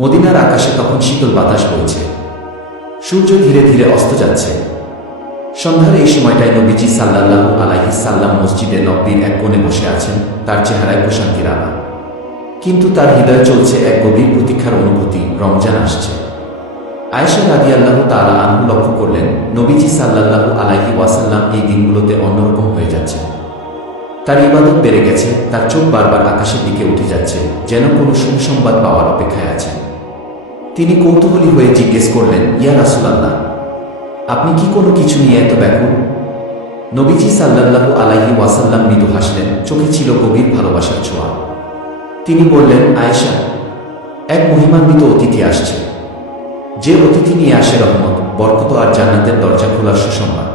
মদিনার আকাশে তখন শীতল বাতাস বইছে। সূর্য ধীরে ধীরে অস্ত যাচ্ছে। সন্ধ্যার এই সময়টায় নবীজি সাল্লাল্লাহু আলাইহি সাল্লাম মসজিদে নববীর এক কোণে বসে আছেন। তার চেহারায় প্রশান্তির আভা, কিন্তু তার হৃদয়ে চলছে এক গভীর প্রতীক্ষার অনুভূতি। রমজান আসছে। আয়েশা রাদিয়াল্লাহু তাআলা আনহু লক্ষ্য করলেন, নবীজি সাল্লাল্লাহু আলাইহি ওয়াসাল্লাম এই দিনগুলোতে অন্যরকম হয়ে যাচ্ছে। তার ইবাদত বেড়ে গেছে, তার চোখ বারবার আকাশের দিকে উঠে যাচ্ছে, যেন কোনো সুসংবাদ পাওয়ার অপেক্ষায় আছেন। তিনি কৌতূহলী হয়ে জিজ্ঞেস করলেন, ইয়া রাসূলাল্লাহ, আপনি কি কোনো কিছু নিয়ে এত ব্যাকুল? নবীজি সাল্লাল্লাহু আলাইহি ওয়াসাল্লাম মৃদু হাসলেন, চোখে ছিল গভীর ভালোবাসার ছোঁয়া। তিনি বললেন, আয়েশা, এক মহিমান্বিত অতিথি আসছে। যে অতিথি নিয়ে আসে রহমত, বরকত আর জান্নাতের দরজা খোলার সুসংবাদ।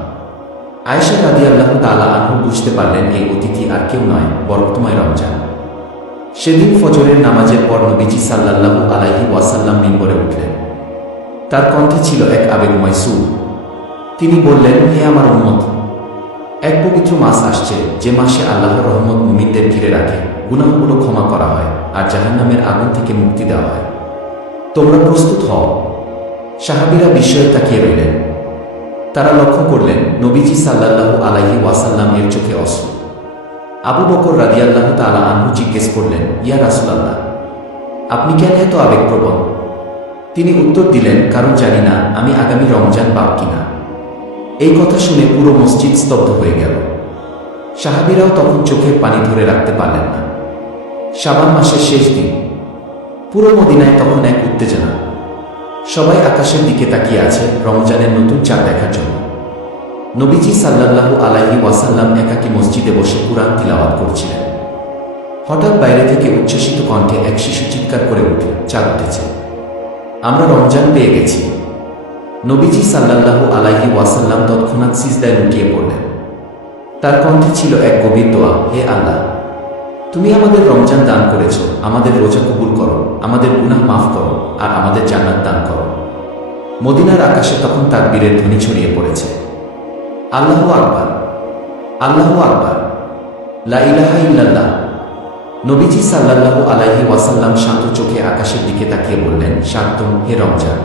আয়েশা রাদিয়াল্লাহু তাআলা আনহু বুঝতে পারলেন, এই অতিথি আর কেউ নয়, বরকতময় রমজান। সেদিন ফজরের নামাজের পর নবীজি সাল্লাল্লাহু আলাইহি ওয়াসাল্লাম মিম্বরে উঠলেন। তার কণ্ঠে ছিল এক আবেগময় সুর। তিনি বললেন, হে আমার উম্মত, এক পবিত্র মাস আসছে, যে মাসে আল্লাহর রহমত মুমিনদের ঘিরে রাখে, গুনাহগুলো ক্ষমা করা হয় আর জাহান্নামের আগুন থেকে মুক্তি দেওয়া হয়। তোমরা প্রস্তুত হও। সাহাবীরা বিস্ময়ে তাকিয়ে রইলেন। তারা লক্ষ্য করলেন, নবীজি সাল্লাল্লাহু আলাইহি ওয়াসাল্লামের চোখে অশ্রু। আবু বকর রাদিয়াল্লাহু তাআলা আনহু জিজ্ঞেস করলেন, ইয়া রাসূলাল্লাহ, আপনি কেন এত আবেগপ্রবণ? তিনি উত্তর দিলেন, কারণ জানি না আমি আগামী রমজান পাব কিনা। এই কথা শুনে পুরো মসজিদ স্তব্ধ হয়ে গেল। সাহাবীরাও তখন চোখের পানি ধরে রাখতে পারলেন না। শাবান মাসের শেষ দিন। পুরো মদিনায় তখন এক উত্তেজনা। সবাই আকাশের দিকে তাকিয়ে আছে রমজানের নতুন চাঁদ দেখার জন্য। নবীজি সাল্লাল্লাহু আলাইহি ওয়াসাল্লাম একাকী মসজিদে বসে কুরআন তিলাওয়াত করছিলেন। হঠাৎ বাইরে থেকে উচ্ছ্বসিত কণ্ঠে এক শিশু চিৎকার করে উঠল, চাঁদ উঠেছে, আমরা রমজান পেয়ে গেছি। নবীজি সাল্লাল্লাহু আলাইহি ওয়াসাল্লাম তৎক্ষণাৎ সিজদায় লুটিয়ে পড়লেন। তার কণ্ঠে ছিল এক গভীর দোয়া, হে আল্লাহ, তুমি আমাদের রমজান দান করেছ, আমাদের রোজা কবুল করো, আমাদের গুনাহ মাফ করো আর আমাদের জান্নাত দান করো। মদিনার আকাশে তখন তাকবীরের ধ্বনি ছড়িয়ে পড়েছে। আল্লাহু আকবার, আল্লাহু আকবার, লা ইলাহা ইল্লাল্লাহ। নবীজি সাল্লাল্লাহু আলাইহি ওয়াসাল্লাম শান্ত চোখে আকাশের দিকে তাকিয়ে বললেন, শান্তম, হে রমজান,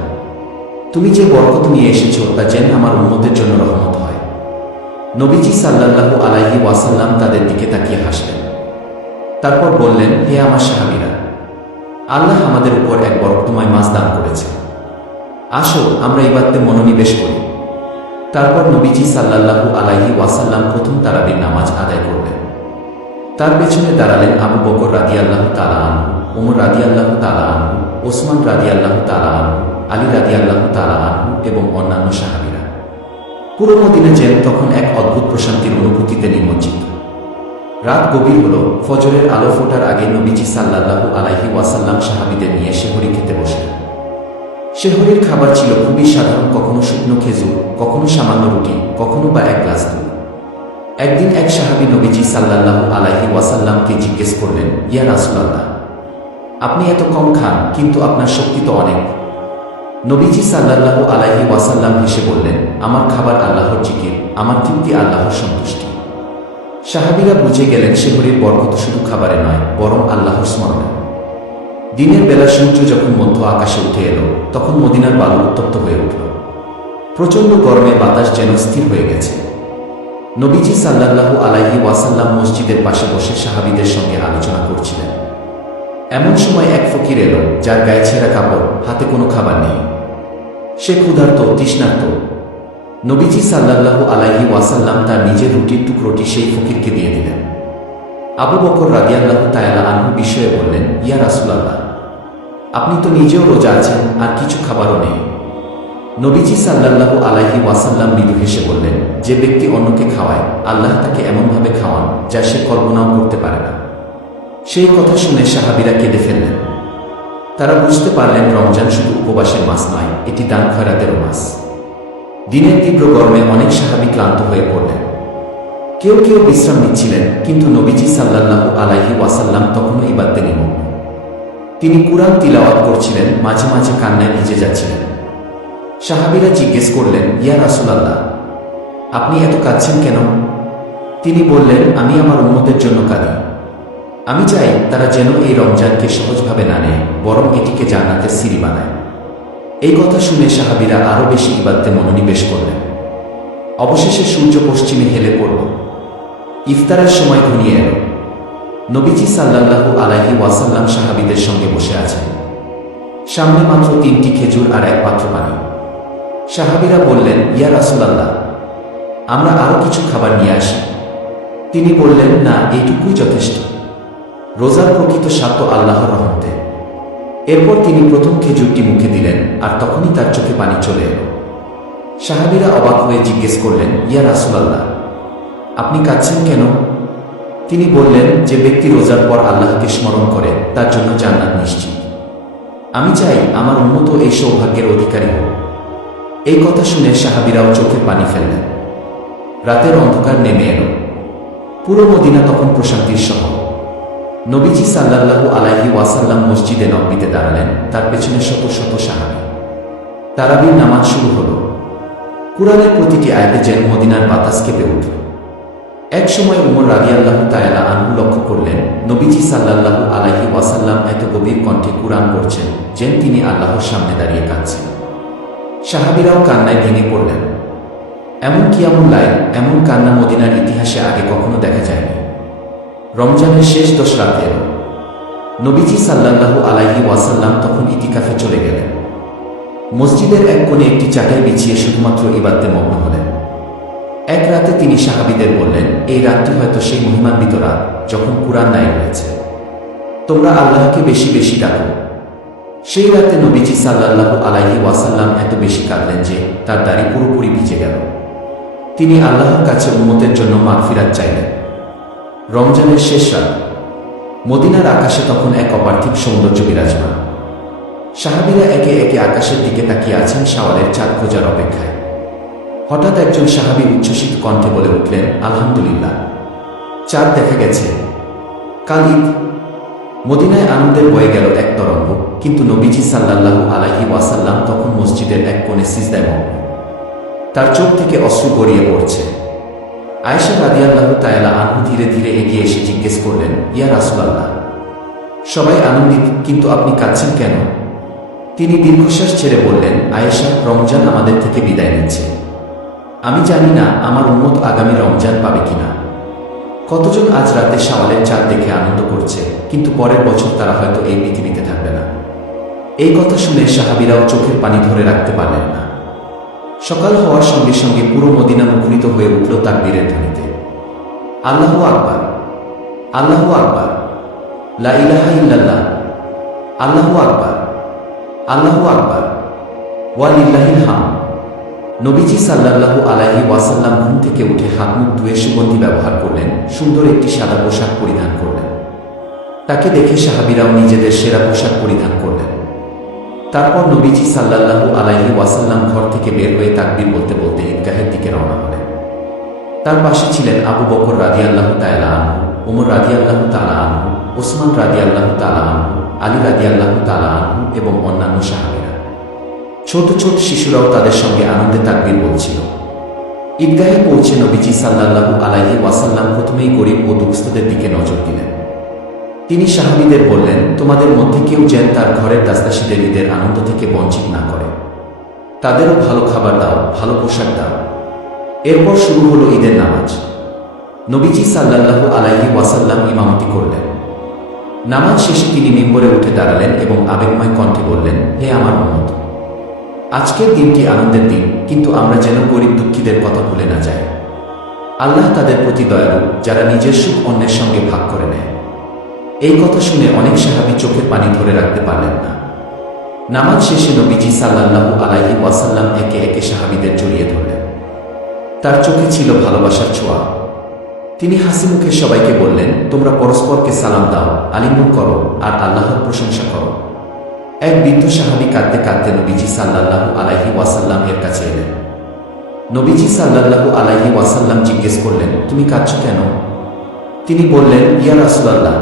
তুমি যে বরকত নিয়ে এসেছ তা যেন আমার উম্মতের জন্য রহমত হয়। নবীজি সাল্লাল্লাহু আলাইহি ওয়াসাল্লাম তাদের দিকে তাকিয়ে হাসলেন। তারপর বললেন, হে আমার সাহাবীরা, আল্লাহ আমাদের উপর এক বরকতময় মাস দান করেছে। আসো আমরা ইবাদতে মনোনিবেশ করি। তারপর নবীজি সাল্লাল্লাহু আলাইহি ওয়াসাল্লাম প্রথম তারাবির নামাজ আদায় করলেন। তার পেছনে দাঁড়ালেন আবু বকর রাদিয়াল্লাহু তাআলা আনহু, ওমর রাদিয়াল্লাহু তাআলা আনহু, ওসমান রাদিয়াল্লাহু তাআলা আনহু, আলী রাদিয়াল্লাহু তাআলা আনহু এবং অন্যান্য সাহাবীরা। পুরো মদিনা যেন তখন এক অদ্ভুত প্রশান্তির অনুভূতিতে নিমজ্জিত। রাত গভীর হল। ফজরের আলো ফোটার আগে নবীজি সাল্লাল্লাহু আলাইহি ওয়াসাল্লাম সাহাবীদের নিয়ে সেহরি খেতে বসলেন। সেহরির খাবার ছিল খুবই সাধারণ, কখনো শুকনো খেজুর, কখনো সামান্য রুটি, কখনো বা এক গ্লাস দুধ। একদিন এক সাহাবী নবীজি সাল্লাল্লাহু আলাইহি ওয়াসাল্লামকে জিজ্ঞেস করলেন, ইয়া রাসূলাল্লাহ, আপনি এত কম খান, কিন্তু আপনার শক্তি তো অনেক। নবীজি সাল্লাল্লাহু আলাইহি ওয়াসাল্লাম হেসে বললেন, আমার খাবার আল্লাহর জিকির, আমার তৃপ্তি আল্লাহর সন্তুষ্টি। সাহাবীরা বুঝে গেলেন সেহরির বরকত শুধু খাবারে নয়, বরং আল্লাহর স্মরণে। দিনের বেলা সূর্য যখন মধ্য আকাশে উঠে এলো, তখন মদিনার বালু উত্তপ্ত হয়ে উঠল। প্রচণ্ড গরমে বাতাস যেন স্থির হয়ে গেছে। নবীজি সাল্লাল্লাহু আলাইহি ওয়াসাল্লাম মসজিদের পাশে বসে সাহাবীদের সঙ্গে আলোচনা করছিলেন। এমন সময় এক ফকির এলো, যার গায়ে ছেঁড়া কাপড়, হাতে কোনো খাবার নেই। সে ক্ষুধার্ত, তৃষ্ণার্ত। নবীজি সাল্লাল্লাহু আলাইহি ওয়াসাল্লাম তার নিজের রুটির টুকরোটি সেই ফকিরকে দিয়ে দিলেন। আবু বকর রাদিয়াল্লাহু তাআলা আনহু বিস্ময়ে বললেন, ইয়া রাসূলাল্লাহ, আপনি তো নিজেও রোজা আছেন আর কিছু খাবারও নেই। নবীজি সাল্লাল্লাহু আলাইহি ওয়াসাল্লাম মৃদু হেসে বললেন, যে ব্যক্তি অন্যকে খাওয়ায়, আল্লাহ তাকে এমনভাবে খাওয়ান যা সে কল্পনাও করতে পারে না। সেই কথা শুনে সাহাবীরা কেঁদে ফেললেন। তারা বুঝতে পারলেন রমজান শুধু উপবাসের মাস নয়, এটি দান খয়রাতেরও মাস। দিনের তীব্র গরমে অনেক সাহাবী ক্লান্ত হয়ে পড়লেন। কেউ কেউ বিশ্রাম নিচ্ছিলেন, কিন্তু নবীজি সাল্লাল্লাহু আলাইহি ওয়াসাল্লাম তখনও ইবাদতে নিমগ্ন। তিনি কুরআন তিলাওয়াত করছিলেন, মাঝে মাঝে কান্নায় ভিজে যাচ্ছিলেন। সাহাবীরা জিজ্ঞেস করলেন, ইয়া রাসূলাল্লাহ, আপনি এত কাঁদছেন কেন? তিনি বললেন, আমি আমার উম্মতের জন্য কাঁদি। আমি চাই তারা যেন এই রমজানকে সহজভাবে না নেয়, বরং এটিকে জান্নাতের সিঁড়ি বানায়। এই কথা শুনে সাহাবীরা আরও বেশি ইবাদতে মনোনিবেশ করলেন। অবশেষে সূর্য পশ্চিমে হেলে পড়ল। ইফতারের সময় ঘনিয়ে এল। নবীজি সাল্লাল্লাহু আলাইহি ওয়াসাল্লাম সাহাবীদের সঙ্গে বসে আছেন। সামনে মাত্র 3টি খেজুর আর এক পাত্র পানি। সাহাবীরা বললেন, ইয়া রাসূলাল্লাহ, আমরা আরও কিছু খাবার নিয়ে আসি। তিনি বললেন, না, এইটুকুই যথেষ্ট। রোজার প্রকৃত স্বাদ তো আল্লাহর রহমতে। এরপর তিনি প্রথম খেজুরটি মুখে দিলেন, আর তখনই তার চোখে পানি চলে এল। সাহাবীরা অবাক হয়ে জিজ্ঞেস করলেন, ইয়া রাসূলাল্লাহ, আপনি কাঁদছেন কেন? তিনি বললেন, যে ব্যক্তি রোজার পর আল্লাহকে স্মরণ করে তার জন্য জান্নাত নিশ্চিত। আমি চাই আমার উম্মত এই সৌভাগ্যের অধিকারী হোক। এই কথা শুনে সাহাবীরাও চোখের পানি ফেললেন। রাতের অন্ধকার নেমে এল। পুরো মদিনা তখন প্রশান্তির শহর। নবীজি সাল্লাল্লাহু আলাইহি ওয়াসাল্লাম মসজিদে নববীতে দাঁড়ালেন, তার পেছনে শত শত সাহাবী। তারাবির নামাজ শুরু হল। কুরআনের প্রতিটি আয়াতে যেন মদিনার বাতাস কেঁপে উঠল। এক সময় উমর রাদিয়াল্লাহু তাআলা আনহু লক্ষ্য করলেন, নবীজি সাল্লাল্লাহু আলাইহি ওয়াসাল্লাম এত গভীর কণ্ঠে কুরআন পড়ছেন যেন তিনি আল্লাহর সামনে দাঁড়িয়ে কাঁদছেন। সাহাবীরাও কান্নায় ভেঙে পড়লেন। এমন কিয়ামুল লাইল, এমন কান্না মদিনার ইতিহাসে আগে কখনো দেখা যায়নি। রমজানের শেষ 10 রাত এল। নবীজি সাল্লাল্লাহু আলাইহি ওয়াসাল্লাম তখন ইতিকাফে চলে গেলেন। মসজিদের এক কোণে একটি চাটাই বিছিয়ে শুধুমাত্র ইবাদতে মগ্ন হলেন। এক রাতে তিনি সাহাবীদের বললেন, এই রাতটি হয়তো সেই মহিমান্বিত রাত যখন কুরআন নাযিল হয়েছে। তোমরা আল্লাহকে বেশি বেশি ডাকো। সেই রাতে নবীজি সাল্লাল্লাহু আলাইহি ওয়াসাল্লাম এত বেশি কাঁদলেন যে তার দাড়ি পুরোপুরি ভিজে গেল। তিনি আল্লাহর কাছে উম্মতের জন্য মাগফিরাত চাইলেন। রমজানের শেষ রাত। মদিনার আকাশে তখন এক অপার্থিব সৌন্দর্য বিরাজমান। সাহাবীরা একে একে আকাশের দিকে তাকিয়ে আছেন শাওয়ালের চাঁদ খোঁজার অপেক্ষায়। হঠাৎ একজন সাহাবী উচ্ছ্বসিত কণ্ঠে বলে উঠলেন, আলহামদুলিল্লাহ, চাঁদ দেখা গেছে। কাল ঈদ। মদিনায় আনন্দের বয়ে গেল এক তরঙ্গ, কিন্তু নবীজি সাল্লাল্লাহু আলাইহি ওয়াসাল্লাম তখন মসজিদের এক কোণে সিজদায় মগ্ন। তার চোখ থেকে অশ্রু গড়িয়ে পড়ছে। আয়েশা রাদিয়াল্লাহু তাআলা আনহু ধীরে ধীরে এগিয়ে এসে জিজ্ঞেস করলেন, ইয়া রাসূলুল্লাহ, সবাই আনন্দিত, কিন্তু আপনি কাঁদছেন কেন? তিনি দীর্ঘশ্বাস ছেড়ে বললেন, আয়েশা, রমজান আমাদের থেকে বিদায় নিচ্ছে। আমি জানি না আমার উম্মত আগামী রমজান পাবে কিনা। কতজন আজ রাতে শাওয়ালের চাঁদ দেখে আনন্দ করছে, কিন্তু পরের বছর তারা হয়তো এই পৃথিবীতে থাকবে না। এই কথা শুনে সাহাবীরাও চোখের পানি ধরে রাখতে পারলেন না। সকাল হওয়ার সঙ্গে সঙ্গে পুরো মদিনা মুখরিত হয়ে উঠল তাকবীরের ধ্বনিতে। আল্লাহু আকবার, আল্লাহু আকবার, লা ইলাহা ইল্লাল্লাহ, আল্লাহু আকবার, আল্লাহু আকবার, ওয়া লিল্লাহিল হামদ। নবীজি সাল্লাল্লাহু আলাইহি ওয়াসাল্লাম ঘুম থেকে উঠে হাত মুখ ধুয়ে সুগন্ধি ব্যবহার করলেন, সুন্দর একটি সাদা পোশাক পরিধান করলেন। তাকে দেখে সাহাবীরাও নিজেদের সেরা পোশাক পরিধান করলেন। তারপর নবীজি সাল্লাল্লাহু আলাইহি ওয়াসাল্লাম ঘর থেকে বের হয়ে তাকবীর বলতে বলতে ঈদগাহের দিকে রওনা হলেন। তার পাশে ছিলেন আবু বকর রাদিয়াল্লাহু তাআলা আনহু, ওমর রাদিয়াল্লাহু তাআলা আনহু, ওসমান রাদিয়াল্লাহু তাআলা আনহু, আলী রাদিয়াল্লাহু তাআলা আনহু এবং অন্যান্য সাহাবীরা। ছোট ছোট শিশুরাও তাদের সঙ্গে আনন্দে তাকবীর বলছিল। ঈদগাহে পৌঁছে নবীজি সাল্লাল্লাহু আলাইহি ওয়াসাল্লাম প্রথমেই গরিব ও দুঃস্থদের দিকে নজর দিলেন। তিনি সাহাবীদের বললেন, তোমাদের মধ্যে কেউ যেন তার ঘরের দাসদাসীদের ঈদের আনন্দ থেকে বঞ্চিত না করে। তাদেরও ভালো খাবার দাও, ভালো পোশাক দাও। এরপর শুরু হলো ঈদের নামাজ। নবীজি সাল্লাল্লাহু আলাইহি ওয়াসাল্লাম ইমামতি করলেন। নামাজ শেষে তিনি মিম্বরে উঠে দাঁড়ালেন এবং আবেগময় কণ্ঠে বললেন, হে আমার উম্মত, আজকের দিনটি আনন্দের দিন, কিন্তু আমরা যেন গরিব দুঃখীদের কথা ভুলে না যাই। আল্লাহ তাদের প্রতি দয়ালু, যারা নিজের সুখ অন্যের সঙ্গে ভাগ করে নেয়। এই কথা শুনে অনেক সাহাবী চোখের পানি ধরে রাখতে পারলেন না। নামাজ শেষে নবীজি সাল্লাল্লাহু আলাইহি ওয়াসাল্লাম একে একে সাহাবীদের জড়িয়ে ধরলেন। তার চোখে ছিল ভালোবাসার ছোঁয়া। তিনি হাসি মুখে সবাইকে বললেন, তোমরা পরস্পরকে সালাম দাও, আলিঙ্গন করো আর আল্লাহর প্রশংসা করো। এক বৃদ্ধ সাহাবী কাঁদতে কাঁদতে নবীজি সাল্লাল্লাহু আলাইহি ওয়াসাল্লাম এর কাছে এলেন। নবীজি সাল্লাল্লাহু আলাইহি ওয়াসাল্লাম জিজ্ঞেস করলেন, তুমি কাঁদছো কেন? তিনি বললেন, ইয়া রাসূলুল্লাহ,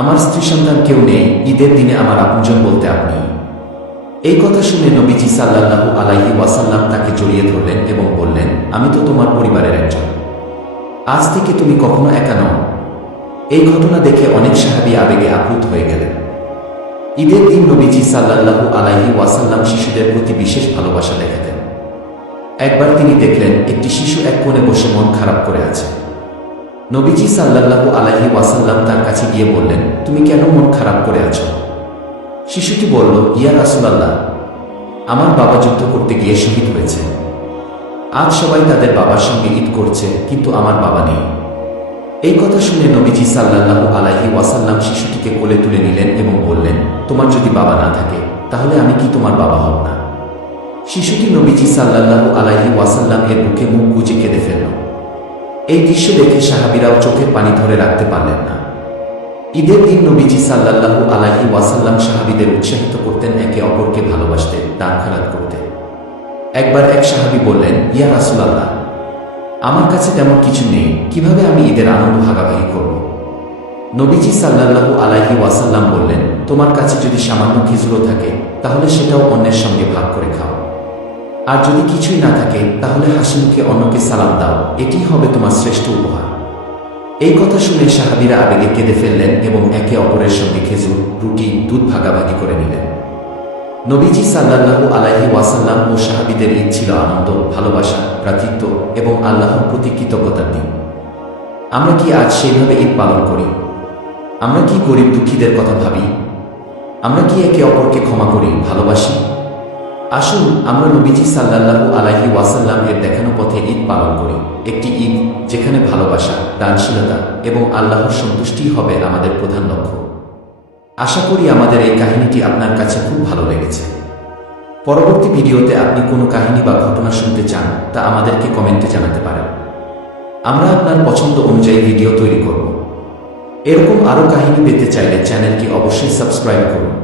আমার স্ত্রী সন্তান কেউ নেই, ঈদের দিনে আমার আপনজন বলতে আপনি। এই কথা শুনে নবীজি সাল্লাল্লাহু আলাইহি ওয়াসাল্লাম তাকে জড়িয়ে ধরলেন এবং বললেন, আমি তো তোমার পরিবারের একজন। আজ থেকে তুমি কখনো একা নও। এই ঘটনা দেখে অনেক সাহাবী আবেগে আপ্লুত হয়ে গেলেন। ঈদের দিন নবীজি সাল্লাল্লাহু আলাইহি ওয়াসাল্লাম শিশুদের প্রতি বিশেষ ভালোবাসা দেখাতেন। একবার তিনি দেখলেন একটি শিশু এক কোণে বসে মন খারাপ করে আছে। নবীজি সাল্লাল্লাহু আলাইহি ওয়াসাল্লাম তার কাছে গিয়ে বললেন, তুমি কেন মন খারাপ করে আছো? শিশুটি বলল, ইয়া রাসূলুল্লাহ, আমার বাবা যুদ্ধ করতে গিয়ে শহীদ হয়েছে। আজ সবাই তাদের বাবার সঙ্গে ঈদ করছে, কিন্তু আমার বাবা নেই। এই কথা শুনে নবীজি সাল্লাল্লাহু আলাইহি ওয়াসাল্লাম শিশুটিকে কোলে তুলে নিলেন এবং বললেন, তোমার যদি বাবা না থাকে তাহলে আমি কি তোমার বাবা হব না? শিশুটি নবীজি সাল্লাল্লাহু আলাইহি ওয়াসাল্লাম এর বুকে মুখ গুজে কেঁদে ফেলল। এই দৃশ্য দেখে সাহাবীরাও চোখের পানি ধরে রাখতে পারলেন না। ঈদের দিন নবীজি সাল্লাল্লাহু আলাইহি ওয়াসাল্লাম সাহাবীদের উৎসাহিত করতেন একে অপরকে ভালোবাসতে, দান খয়রাত করতে। একবার এক সাহাবী বললেন, ইয়া রাসূলুল্লাহ, আমার কাছে তেমন কিছু নেই, কিভাবে আমি ঈদের আনন্দ ভাগাভাগি করব? নবীজি সাল্লাল্লাহু আলাইহি ওয়াসাল্লাম বললেন, তোমার কাছে যদি সামান্য খেজুরও থাকে তাহলে সেটাও অন্যের সঙ্গে ভাগ করে খাও। আর যদি কিছুই না থাকে তাহলে হাসিমুখে অন্যকে সালাম দাও, এটি হবে তোমার শ্রেষ্ঠ উপহার। এই কথা শুনে সাহাবীরা আবেগে কেঁদে ফেললেন এবং একে অপরের সঙ্গে খেজুর, রুটি, দুধ ভাগাভাগি করে নিলেন। নবীজি সাল্লাল্লাহু আলাইহি ওয়াসাল্লাম ও সাহাবীদের ঈদ ছিল আনন্দ, ভালোবাসা, ভ্রাতৃত্ব এবং আল্লাহর প্রতি কৃতজ্ঞতার দিন। আমরা কি আজ সেইভাবে ঈদ পালন করি? আমরা কি গরিব দুঃখীদের কথা ভাবি? আমরা কি একে অপরকে ক্ষমা করি, ভালোবাসি? আসুন আমরা নবীজি সাল্লাল্লাহু আলাইহি ওয়াসাল্লাম এর দেখানো পথে ঈদ পালন করি, একটি ঈদ যেখানে ভালোবাসা, দানশীলতা এবং আল্লাহর সন্তুষ্টি হবে আমাদের প্রধান লক্ষ্য। আশা করি আমাদের এই কাহিনীটি আপনার কাছে খুব ভালো লেগেছে। পরবর্তী ভিডিওতে আপনি কোনো কাহিনী বা ঘটনা শুনতে চান তা আমাদেরকে কমেন্টে জানাতে পারেন। আমরা আপনার পছন্দ অনুযায়ী ভিডিও তৈরি করব। এরকম আরও কাহিনী পেতে চাইলে চ্যানেলটি অবশ্যই সাবস্ক্রাইব করুন।